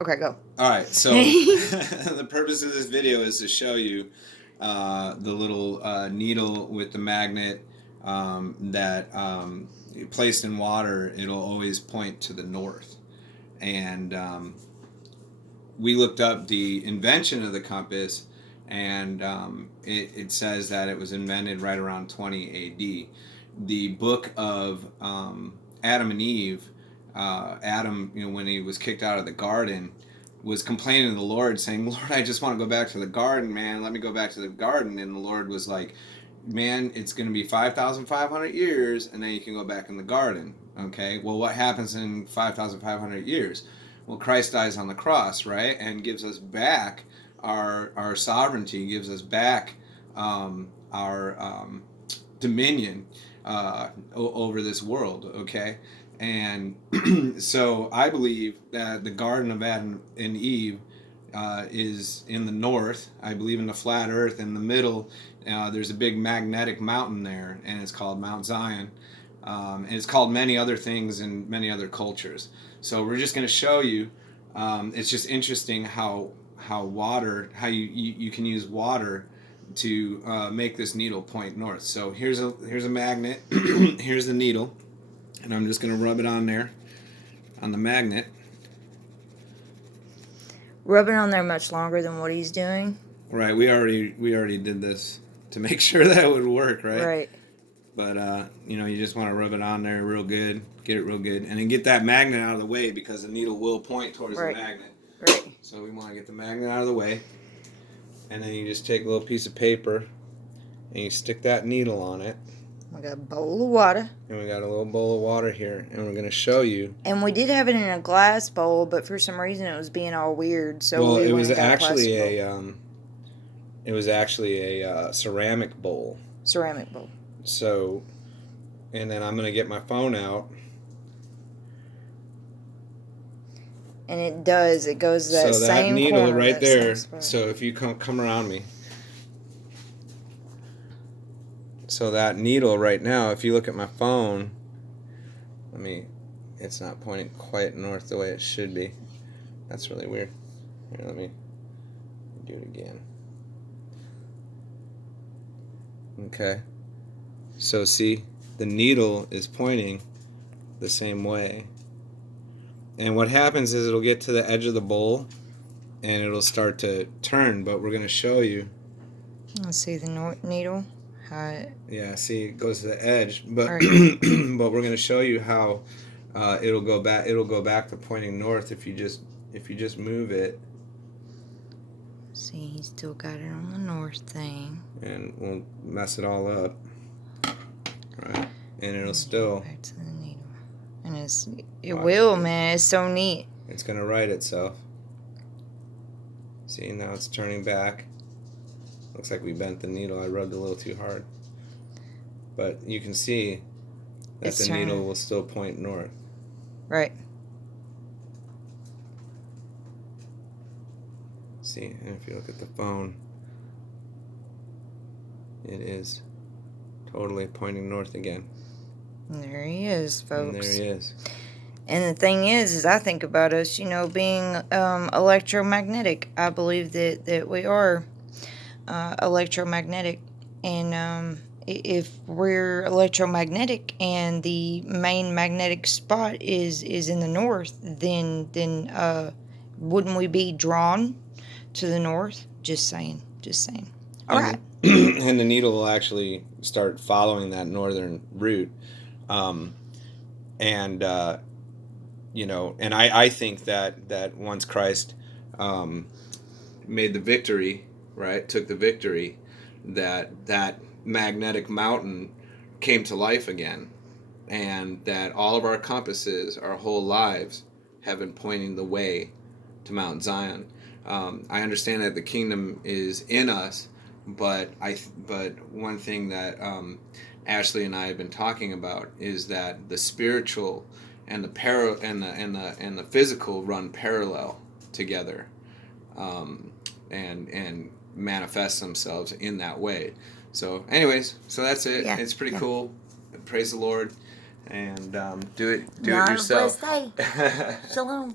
Okay, go. All right, so the purpose of this video is to show you the little needle with the magnet that placed in water, it'll always point to the north. And we looked up the invention of the compass, and it says that it was invented right around 20 AD. The book of Adam and Eve, Adam, when he was kicked out of the garden, was complaining to the Lord, saying, "Lord, I just want to go back to the garden, man. Let me go back to the garden." And the Lord was like, "Man, it's going to be 5,500 years, and then you can go back in the garden." Okay. Well, what happens in 5,500 years? Well, Christ dies on the cross, right, and gives us back our sovereignty, gives us back our dominion over this world. Okay. And so I believe that the Garden of Adam and Eve is in the north. I believe in the flat earth. In the middle, there's a big magnetic mountain there, and it's called Mount Zion. And it's called many other things in many other cultures. So we're just going to show you. It's just interesting how water, how you can use water to make this needle point north. So here's a magnet. Here's the needle, and I'm just going to rub it on there, on the magnet. Rub it on there much longer than what he's doing. Right, we already did this to make sure that it would work, right? Right. But you just want to rub it on there real good, get it real good, and then get that magnet out of the way because the needle will point towards Right. the magnet. Right. So we want to get the magnet out of the way, and then you just take a little piece of paper and you stick that needle on it. We got a bowl of water. And we got a little bowl of water here, and we're going to show you. And we did have it in a glass bowl, but for some reason it was being all weird. So well, we it was went and got actually a it was actually a ceramic bowl. ceramic bowl. So, and then I'm going to get my phone out. And it does. It goes that so that same needle corner, right that there. same spot. So if you come around me. So that needle right now, if you look at my phone, it's not pointing quite north the way it should be. That's really weird. Here, let me do it again. Okay. So see, the needle is pointing the same way. And what happens is it'll get to the edge of the bowl and it'll start to turn, but we're going to show you. Let's see the needle. Yeah, see, it goes to the edge, but Right. but we're going to show you how it'll go back. It'll go back to pointing north if you just move it. See, he's still got it on the north thing. And we'll mess it all up. Right, and it'll still. Back to the needle, and it will, man. It's so neat. It's gonna right itself. See, now it's turning back. Looks like we bent the needle. I rubbed a little too hard. But you can see that It's the turning. needle will still point north. Right. See, and if you look at the phone, it is totally pointing north again. And there he is, folks. And there he is. And the thing is I think about us, being electromagnetic. I believe that we are electromagnetic. And if we're electromagnetic and the main magnetic spot is in the north, then wouldn't we be drawn to the north? Just saying. All right. And the needle will actually start following that northern route. And I think that once Christ made the victory, right, took the victory, that magnetic mountain came to life again, and that all of our compasses, our whole lives, have been pointing the way to Mount Zion. I understand that the kingdom is in us, but one thing that Ashley and I have been talking about is that the spiritual and the physical run parallel together, and manifest themselves in that way. So, anyways, so that's it. Yeah, It's pretty yeah. cool. Praise the Lord, and do it Not a yourself. blessed day. Shalom.